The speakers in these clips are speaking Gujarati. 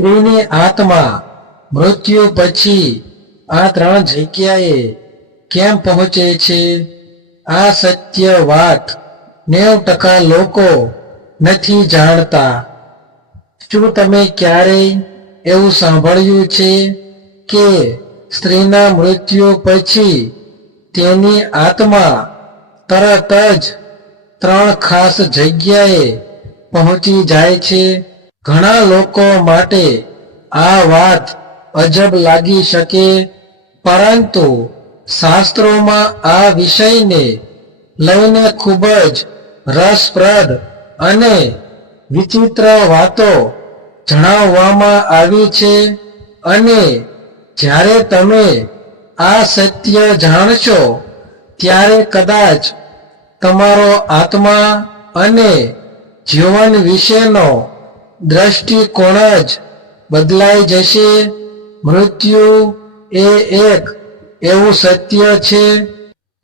સ્ત્રીની આત્મા મૃત્યુ પછી આ ત્રણ જગ્યાએ કેમ પહોંચે છે? આ સત્ય વાત 90% લોકો નથી જાણતા. શું તમે ક્યારેય એવું સાંભળ્યું છે કે સ્ત્રીના મૃત્યુ પછી તેની આત્મા તરત જ ત્રણ ખાસ જગ્યાએ પહોંચી જાય છે? ઘણા લોકો માટે આ વાત અજબ લાગી શકે, પરંતુ શાસ્ત્રોમાં આ વિષયને લઈને ખૂબ જ રસપ્રદ અને વિચિત્ર વાતો જણાવવામાં આવી છે. અને જ્યારે તમે આ સત્ય જાણશો ત્યારે કદાચ તમારો આત્મા અને જીવન વિશેનો દ્રષ્ટિકોણ જ બદલાઈ જશે. મૃત્યુ એ એક એવું સત્ય છે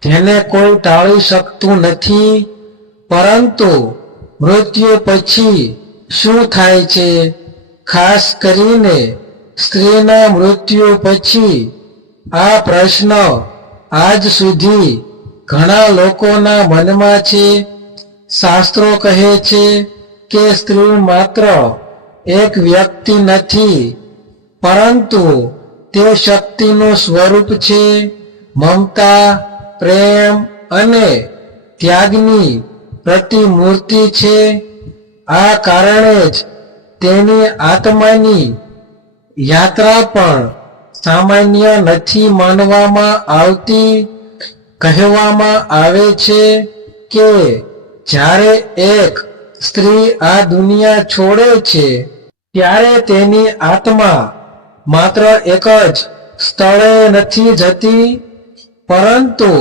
જેને કોઈ ટાળી શકતું નથી. પરંતુ મૃત્યુ પછી શું થાય છે? ખાસ કરીને સ્ત્રીના મૃત્યુ પછી આ પ્રશ્ન આજ સુધી ઘણા લોકોના મનમાં છે. શાસ્ત્રો કહે છે કે સ્ત્રી માત્ર એક વ્યક્તિ નથી, પરંતુ તે શક્તિનું સ્વરૂપ છે. મમતા, પ્રેમ અને ત્યાગની પ્રતિમૂર્તિ છે. આ કારણે જ તેની આત્માની યાત્રા પણ સામાન્ય નથી માનવામાં આવતી. કહેવામાં આવે છે કે જ્યારે એક સ્ત્રી આ દુનિયા છોડે છે ત્યારે તેની આત્મા માત્ર એક જ સ્થળે નથી જતી, પરંતુ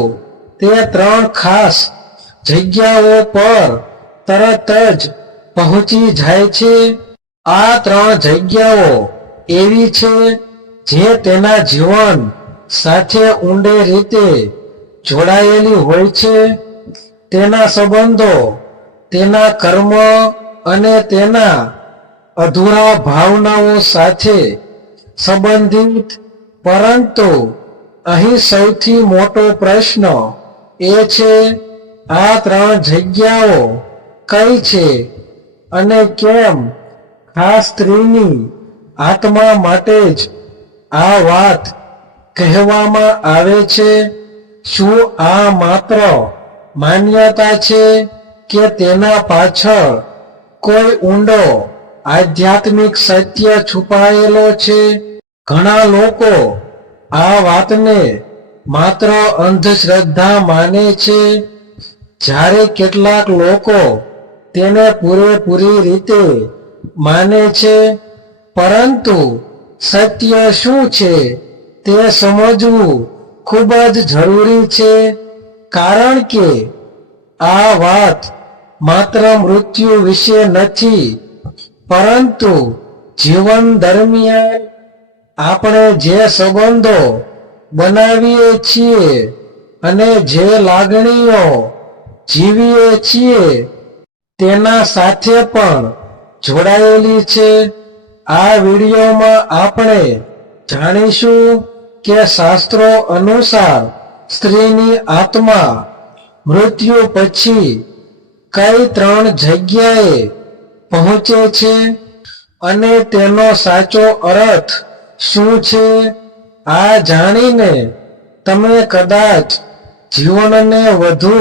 તે ત્રણ ખાસ જગ્યાઓ પર તરત જ પહોંચી જાય છે. આ ત્રણ જગ્યાઓ એવી છે જે તેના જીવન સાથે ઊંડે રીતે જોડાયેલી હોય છે. તેના સંબંધો, તેના કર્મ અને તેના અધૂરા ભાવનાઓ સાથે સંબંધિત. પરંતુ અહીં સૌથી મોટો પ્રશ્ન એ છે, આ ત્રણ જગ્યાઓ કઈ છે અને કેમ ખાસ સ્ત્રીની આત્મા માટે જ આ વાત કહેવામાં આવે છે? શું આ માત્ર માન્યતા છે કે તેના પાછળ કોઈ ઊંડો આધ્યાત્મિક સત્ય છુપાયેલો છે? ઘણા લોકો આ વાતને માત્ર અંધશ્રદ્ધા માને છે, જ્યારે કેટલાક લોકો તેને પૂરેપૂરી રીતે માને છે. પરંતુ સત્ય શું છે તે સમજવું ખૂબ જ જરૂરી છે, કારણ કે આ વાત માત્ર મૃત્યુ વિશે નથી, પરંતુ જીવન દરમિયાન આપણે જે સંબંધો બનાવીએ છીએ અને જે લાગણીઓ જીવીએ છીએ તેના સાથે પણ જોડાયેલી છે. આ વિડીયોમાં આપણે જાણીશું કે શાસ્ત્રો અનુસાર સ્ત્રીની આત્મા મૃત્યુ પછી કઈ ત્રણ જગ્યાએ પહોંચે છે અને તેનો સાચો અર્થ શું છે. આ જાણીને તમે કદાચ જીવનને વધુ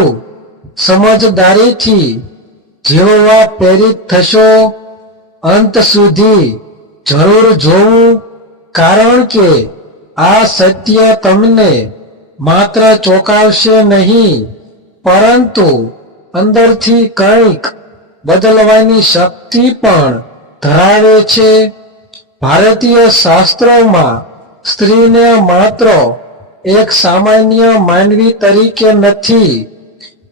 સમજદારીથી જીવવા પ્રેરિત થશો. અંત સુધી જરૂર જોવું, કારણ કે આ સત્ય તમને માત્ર ચોંકાવશે નહીં, પરંતુ અંદરથી કંઈક બદલવાની શક્તિ પણ ધરાવે છે. ભારતીય શાસ્ત્રોમાં સ્ત્રીને માત્ર એક સામાન્ય માનવી તરીકે નથી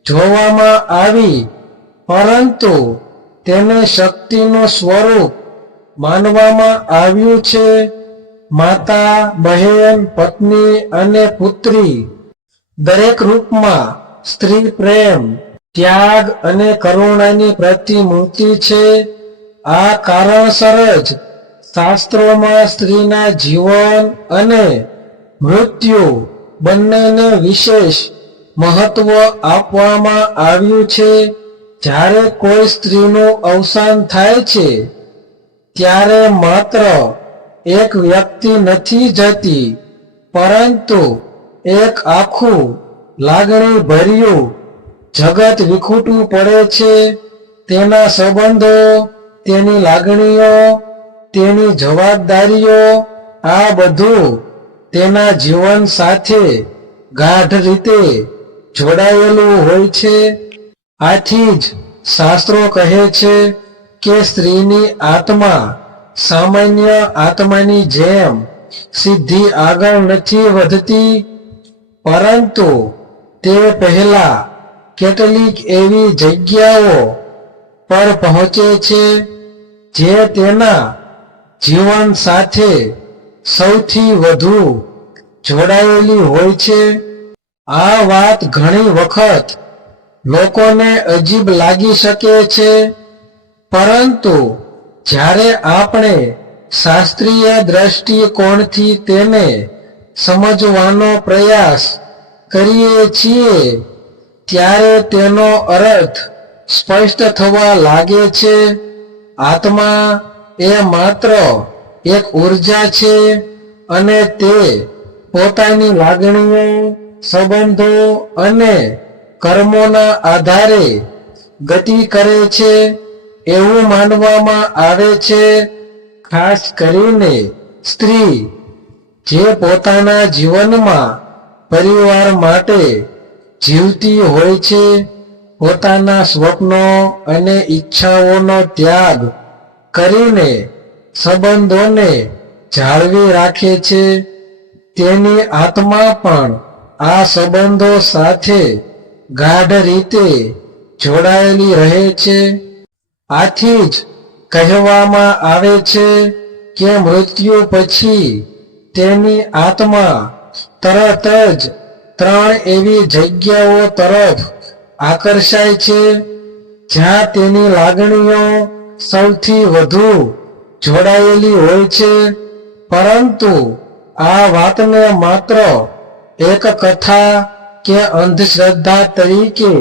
જોવામાં આવી, પરંતુ તેને શક્તિનું સ્વરૂપ માનવામાં આવ્યું છે. માતા, બહેન, પત્ની અને પુત્રી દરેક રૂપમાં સ્ત્રી પ્રેમ, ત્યાગ અને કરુણાની પ્રતિમૂર્તિ છે. આ કારણસર જ શાસ્ત્રોમાં સ્ત્રીના જીવન અને મૃત્યુ બંનેને વિશેષ મહત્વ આપવામાં આવ્યું છે. જ્યારે કોઈ સ્ત્રીનું અવસાન થાય છે ત્યારે માત્ર એક વ્યક્તિ નથી જતી, પરંતુ એક આખું લાગણી ભર્યું જગત વિખૂટું પડે છે. તેના સંબંધો, તેની લાગણીઓ, તેની જવાબદારીઓ, આ બધું તેના જીવન સાથે ગાઢ રીતે જોડાયેલું હોય છે. આથી જ શાસ્ત્રો કહે છે કે સ્ત્રીની આત્મા સામાન્ય આત્માની જેમ સીધી આગળ નથી વધતી, પરંતુ તે પહેલા કેટલીક એવી જગ્યાઓ પર પહોંચે છે જે તેના જીવન સાથે સૌથી વધુ જોડાયેલી હોય છે. આ વાત ઘણી વખત લોકોને અજીબ લાગી શકે છે, પરંતુ જ્યારે આપણે શાસ્ત્રીય દ્રષ્ટિકોણથી તેને સમજવાનો પ્રયાસ કરીએ છીએ ત્યારે તેનો અર્થ સ્પષ્ટ થવા લાગે છે. આત્મા એ માત્ર એક ઊર્જા છે અને તે પોતાની લાગણીઓ, સંબંધો અને કર્મોના આધારે ગતિ કરે છે એવું માનવામાં આવે છે. ખાસ કરીને સ્ત્રી જે પોતાના જીવનમાં પરિવાર માટે જીવતી હોય છે, પોતાના સ્વપ્નો અને ઈચ્છાઓનો ત્યાગ કરીને સંબંધોને જાળવી રાખે છે. તેની આત્મા પણ આ સંબંધો સાથે ગાઢ રીતે જોડાયેલી રહે છે. આથી જ કહેવામાં આવે છે કે મૃત્યુ પછી તેની આત્મા તરત જ 3 એવી જગ્યાઓ તરફ આકર્ષાય છે જ્યાં તેની લાગણીઓ સૌથી વધુ જોડાયેલી હોય છે. પરંતુ આ વાતને માત્ર એક કથા કે અંધશ્રદ્ધા તરીકે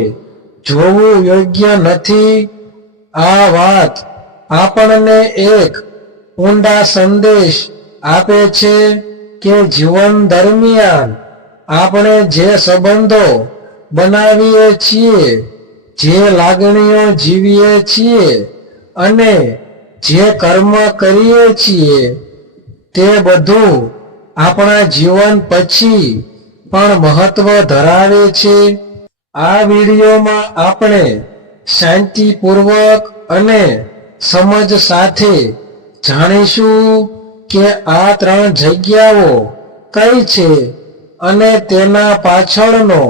જોવું યોગ્ય નથી. આ વાત આપણને એક ઊંડા સંદેશ આપે છે કે જીવન દરમિયાન આપણે જે સંબંધો બનાવીએ છીએ, જે લાગણીઓ જીવીએ છીએ અને જે કર્મ કરીએ છીએ, તે બધું આપણા જીવન પછી પણ મહત્વ ધરાવે છે. આ વિડીયોમાં આપણે શાંતિપૂર્વક અને સમજ સાથે જાણીશું કે આ 3 જગ્યાઓ કઈ છે અને તેના પાછળનો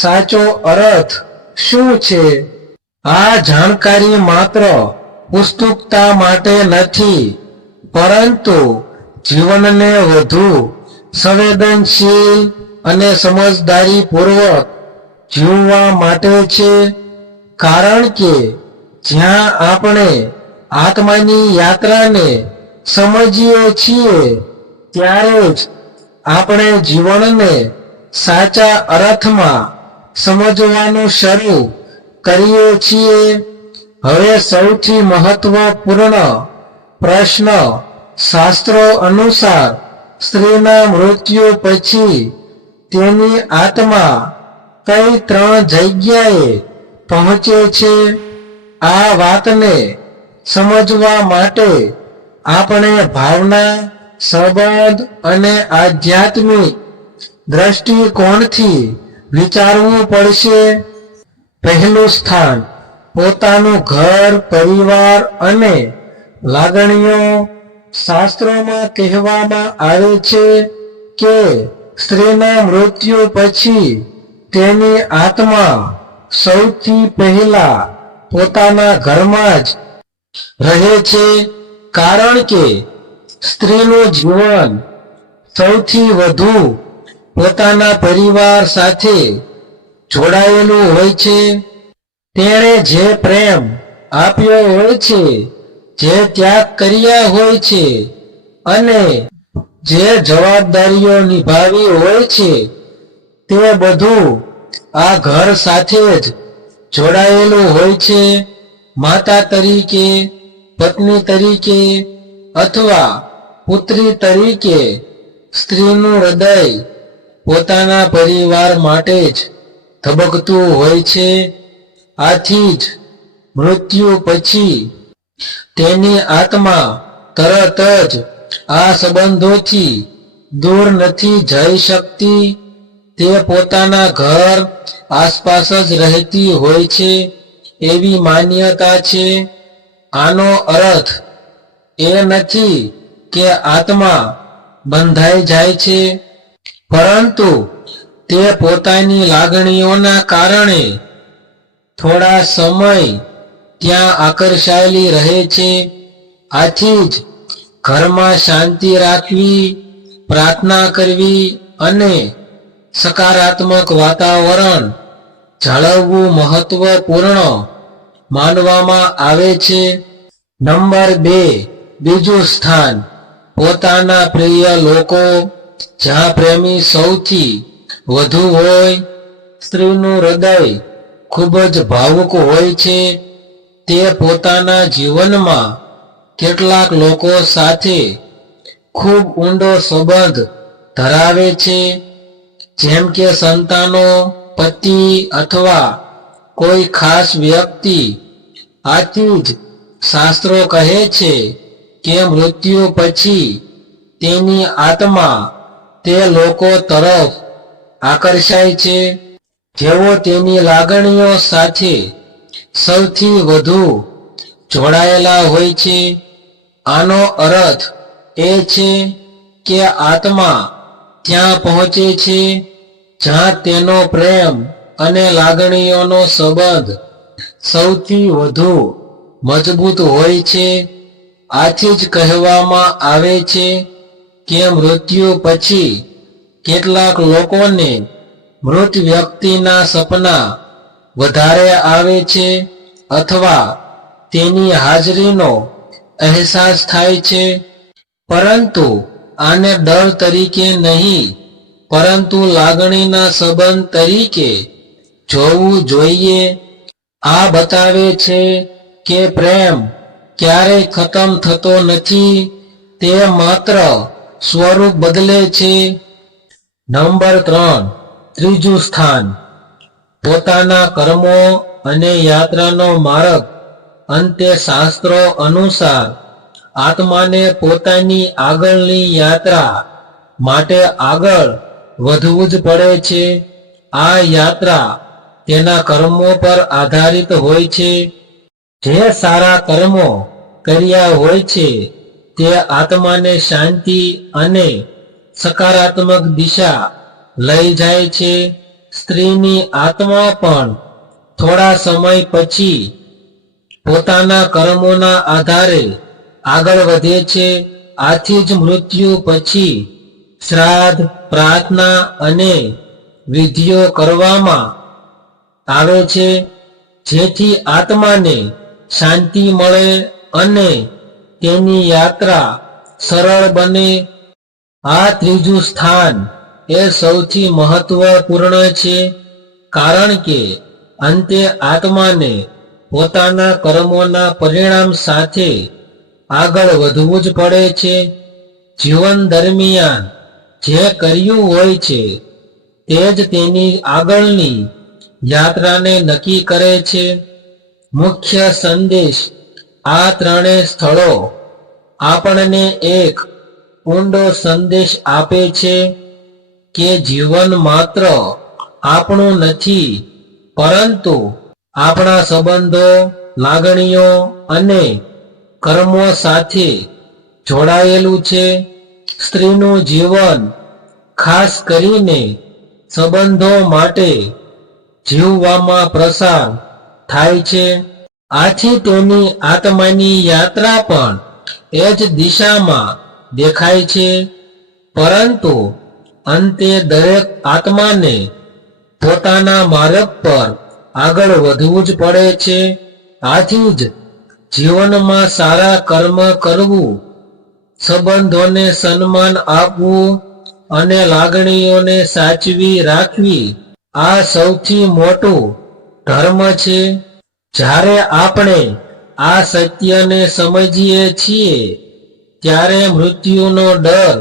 સાચો અર્થ શું છે. આ જાણકારી માત્ર ઉત્સુકતા માટે નથી, પરંતુ જીવનને વધુ સંવેદનશીલ અને સમજદારીપૂર્વક જીવવા માટે છે. કારણ કે જ્યાં આપણે આત્માની યાત્રાને સમજીએ છીએ ત્યારે જ આપણે જીવનને સાચા અર્થમાં સમજવાનું શરૂ કરીએ છીએ. હવે સૌથી મહત્વપૂર્ણ પ્રશ્ન, શાસ્ત્રો અનુસાર સ્ત્રીના મૃત્યુ પછી તેની આત્મા કઈ 3 જગ્યાએ પહોંચે છે? આ વાતને સમજવા માટે આપણે ભાવના, સંબંધ અને આધ્યાત્મિક દ્રષ્ટિકોણથી વિચારવું પડશે. પહેલું સ્થાન પોતાનું ઘર, પરિવાર અને લાગણીઓ. શાસ્ત્રોમાં કહેવામાં આવે છે કે સ્ત્રીના મૃત્યુ પછી તેની આત્મા સૌથી પહેલા પોતાના ઘરમાં જ રહે છે, કારણ કે સ્ત્રીનું જીવન સૌથી વધુ પોતાના પરિવાર સાથે જોડાયેલું હોય છે. તેણે જે પ્રેમ આપ્યો હોય છે, જે ત્યાગ કર્યા હોય છે, અને જે જવાબદારીઓ નિભાવી હોય છે તે બધું આ ઘર સાથે જ જોડાયેલું હોય છે. માતા તરીકે, પત્ની તરીકે અથવા પુત્રી તરીકે સ્ત્રીનું હૃદય પોતાના પરિવાર માટે જ ધબકતું હોય છે. આથી જ મૃત્યુ પછી તેની આત્મા તરત જ આ સંબંધોથી દૂર નથી જઈ શકતી. તે પોતાના ઘર આસપાસ જ રહેતી હોય છે એવી માન્યતા છે. આનો અર્થ એ નથી કે આત્મા બંધાઈ જાય છે, પરંતુ તે પોતાની લાગણીઓના કારણે થોડા સમય ત્યાં આકર્ષાયેલી રહે છે. આથી જ ઘરમાં શાંતિ રાખવી, પ્રાર્થના કરવી અને સકારાત્મક વાતાવરણ જાળવવું મહત્વપૂર્ણ માનવામાં આવે છે. નંબર 2, બીજું સ્થાન, પોતાના પ્રિય લોકો. જ્યાં પ્રેમી સૌથી વધુ હોય, સ્ત્રીનું હૃદય ખૂબ જ ભાવુક હોય છે. તે પોતાના જીવનમાં કેટલાક લોકો સાથે ખૂબ ઊંડો સંબંધ ધરાવે છે, જેમ કે સંતાનો, પતિ અથવા કોઈ ખાસ વ્યક્તિ. આથી જ શાસ્ત્રો કહે છે કે મૃત્યુ પછી તેની આત્મા તે લોકો તરફ આકર્ષાય છે જેઓ તેની લાગણીઓ સાથે સૌથી વધુ જોડાયેલા હોય છે. આનો અર્થ એ છે કે આત્મા ત્યાં પહોંચે છે જ્યાં તેનો પ્રેમ અને લાગણીઓનો સંબંધ સૌથી વધુ મજબૂત હોય છે. આથી જ કહેવામાં આવે છે કે મૃત્યુ પછી કેટલાક લોકોને મૃત વ્યક્તિના સપના વધારે આવે છે અથવા તેની હાજરીનો અહેસાસ થાય છે. પરંતુ આને ડર તરીકે નહીં, પરંતુ લાગણીના સંબંધ તરીકે જોવું જોઈએ. આ બતાવે છે કે પ્રેમ ક્યારેય ખતમ થતો નથી, તે માત્ર સ્વરૂપ બદલે છે. નંબર 3, ત્રીજું સ્થાન, પોતાના કર્મો અને યાત્રાનો માર્ગ. અંતે શાસ્ત્રો અનુસાર આત્માને પોતાની આગળની યાત્રા માટે આગળ વધવું જ પડે છે. આ યાત્રા તેના કર્મો પર આધારિત હોય છે. જે સારા કર્મો કર્યા હોય છે તે આત્માને શાંતિ અને સકારાત્મક દિશા લઈ જાય છે. સ્ત્રીની આત્મા પણ થોડા સમય પછી પોતાના કર્મોના આધારે આગળ વધે છે. આથી જ મૃત્યુ પછી શ્રાદ્ધ, પ્રાર્થના અને વિધિઓ કરવામાં આવે છે જેથી આત્માને શાંતિ મળે અને તેની યાત્રા સરળ બને. આ ત્રીજું સ્થાન એ સૌથી મહત્વપૂર્ણ છે, કારણ કે અંતે આત્માને પોતાના કર્મોના પરિણામ સાથે આગળ વધવું જ પડે છે. જીવન દરમિયાન જે કર્યું હોય છે તે જ તેની આગળની યાત્રાને નક્કી કરે છે. મુખ્ય સંદેશ, આ ત્રણેય સ્થળો આપણને એક ઊંડો સંદેશ આપે છે કે જીવન માત્ર આપણું નથી, પરંતુ આપણા સંબંધો, લાગણીઓ અને કર્મો સાથે જોડાયેલું છે. સ્ત્રીનું જીવન ખાસ કરીને સંબંધો માટે જીવવામાં પ્રસાર થાય છે. આથી તેની આત્માની યાત્રા પણ એ જ દિશામાં દેખાય છે. પરંતુ અંતે દરેક આત્માને પોતાના માર્ગ પર આગળ વધવું જ પડે છે. આથી જ જીવનમાં સારા કર્મ કરવું, સંબંધોને સન્માન આપવું અને લાગણીઓને સાચવી રાખવી આ સૌથી મોટું ધર્મ છે. જ્યારે આપણે આ સત્યને સમજીએ છીએ ત્યારે મૃત્યુનો ડર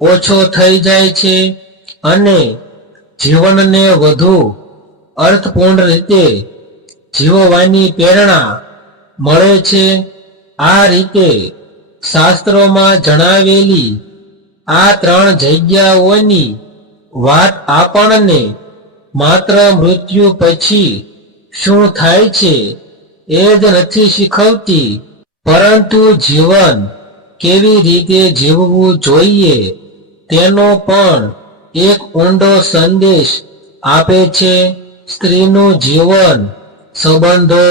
ઓછો થઈ જાય છે અને જીવનને વધુ અર્થપૂર્ણ રીતે જીવવાની પ્રેરણા મળે છે. આ રીતે શાસ્ત્રોમાં જણાવેલી આ 3 જગ્યાઓની વાત આપણને માત્ર મૃત્યુ પછી શું થાય છે એ જ નથી શીખવતી, પરંતુ જીવન કેવી રીતે જીવવું જોઈએ તેનો પણ એક ઊંડો સંદેશ આપે છે. સ્ત્રીનું જીવન સંબંધો,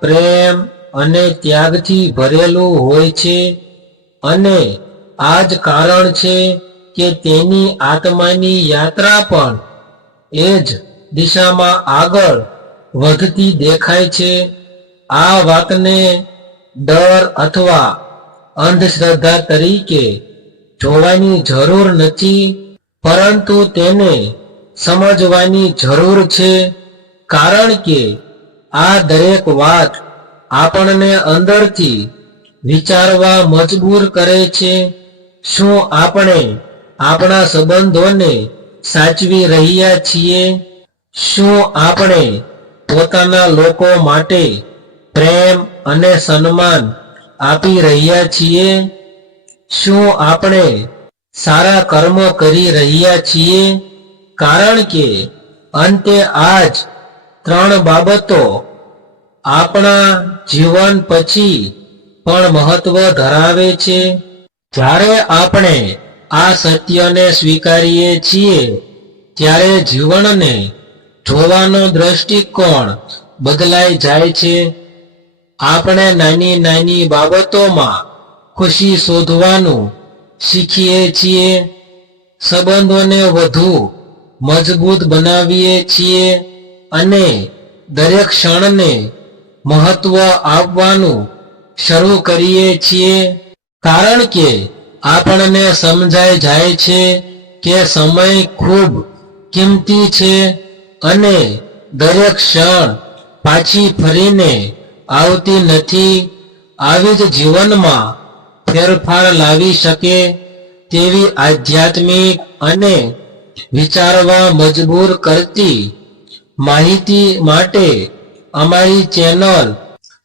પ્રેમ અને ત્યાગથી ભરેલું હોય છે અને આ જ કારણ છે કે તેની આત્માની યાત્રા પણ એ જ દિશામાં આગળ વધતી દેખાય છે. આ વાતને ડર અથવા અંધશ્રદ્ધા તરીકે જોવાની જરૂર નથી, પરંતુ તેને સમજવાની જરૂર છે, કારણ કે આ દરેક વાત આપણને અંદરથી વિચારવા મજબૂર કરે છે. શું આપણે આપણા સંબંધોને સાચવી રહ્યા છીએ? શું આપણે પોતાના લોકો માટે પ્રેમ અને સન્માન આપી રહ્યા છીએ? શું આપણે સારા કર્મ કરી રહ્યા છીએ? કારણ કે અંતે આ જ 3 બાબતો આપણા જીવન પછી પણ મહત્વ ધરાવે છે. જ્યારે આપણે આ સત્યને સ્વીકારીએ છીએ ત્યારે જીવનને જોવાનો દૃષ્ટિકોણ બદલાઈ જાય છે. આપણે નાની નાની બાબતોમાં ખુશી શોધવાનું શીખીએ છીએ, સંબંધોને વધુ મજબૂત બનાવીએ છીએ અને દરેક ક્ષણને મહત્વ આપવાનું શરૂ કરીએ છીએ, કારણ કે આપણને સમજાઈ જાય છે કે સમય ખૂબ કિંમતી છે અને દરેક ક્ષણ પાછી ફરીને આવતી નથી. આવી જ જીવનમાં ફેરફાર લાવી શકે તેવી આધ્યાત્મિક અને વિચારવા મજબૂર કરતી માહિતી માટે અમારી ચેનલ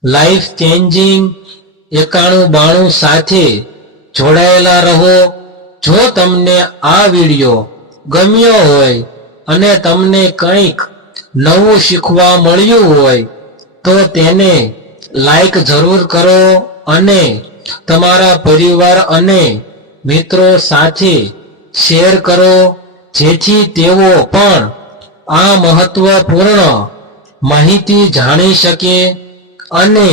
લાઈફ ચેન્જિંગ 9192 સાથે જોડાયેલા રહો. જો તમને આ વિડિયો ગમ્યો હોય અને તમને કંઈક નવું શીખવા મળ્યું હોય તો તેને લાઈક જરૂર કરો અને તમારા પરિવાર અને મિત્રો સાથે શેર કરો, જેથી તેઓ પણ આ મહત્વપૂર્ણ માહિતી જાણી શકે. અને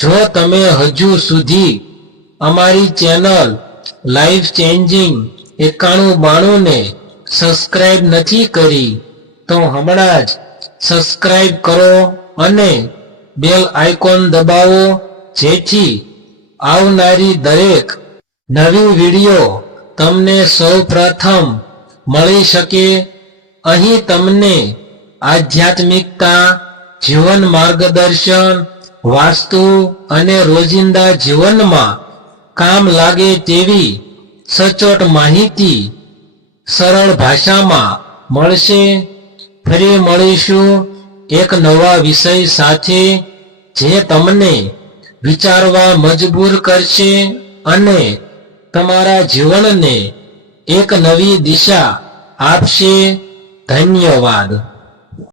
જો તમે હજુ સુધી અમારી ચેનલ લાઈફ ચેન્જિંગ 9192 ને સબસ્ક્રાઇબ નથી કરી તો હમણાં જ સબસ્ક્રાઇબ કરો અને બેલ આઇકોન દબાવો, જેથી આવનારી દરેક નવી વિડિયો તમને સૌપ્રથમ મળી શકે. અહીં તમને આધ્યાત્મિકતા, જીવન માર્ગદર્શન, વાસ્તુ અને રોજિંદા જીવનમાં કામ લાગે તેવી સચોટ માહિતી સરળ ભાષામાં મળશે. ફરી મળીશું એક નવા વિષય સાથે જે તમને વિચારવા મજબૂર કરશે અને તમારા જીવનને એક નવી દિશા આપશે. ધન્યવાદ.